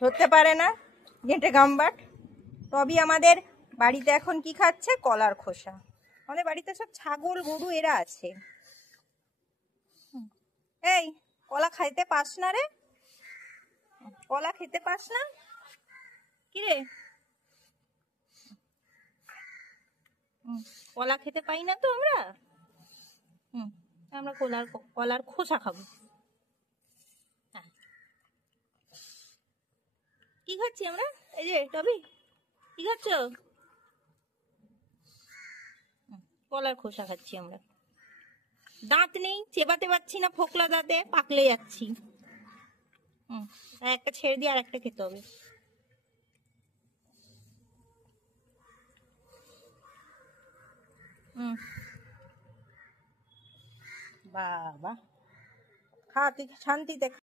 ধরতে পারে না ঘেঁটে গাম্বাট। তবে আমাদের বাড়িতে এখন কি খাচ্ছে? কলার খোসা। আমাদের বাড়িতে সব ছাগল গরু এরা আছে। এই কলা খাইতে পাস না রে? কলা খেতে পাস না? কি রে? কলা খেতে পাই না তো আমরা। আমরা কলার খোসা খাবো। কি খাচ্ছি আমরা? এই যে টবি, কি খাচ্ছ? কলার খোসা খাচ্ছি আমরা। দাঁত নেই, চেবাতে পারছি না, ফোকলা দাঁতে পাকলে যাচ্ছি। একটা ছেড়ে দিয়ে আর একটা খেতে হবে। বাবা খা, তুই শান্তিতে খা।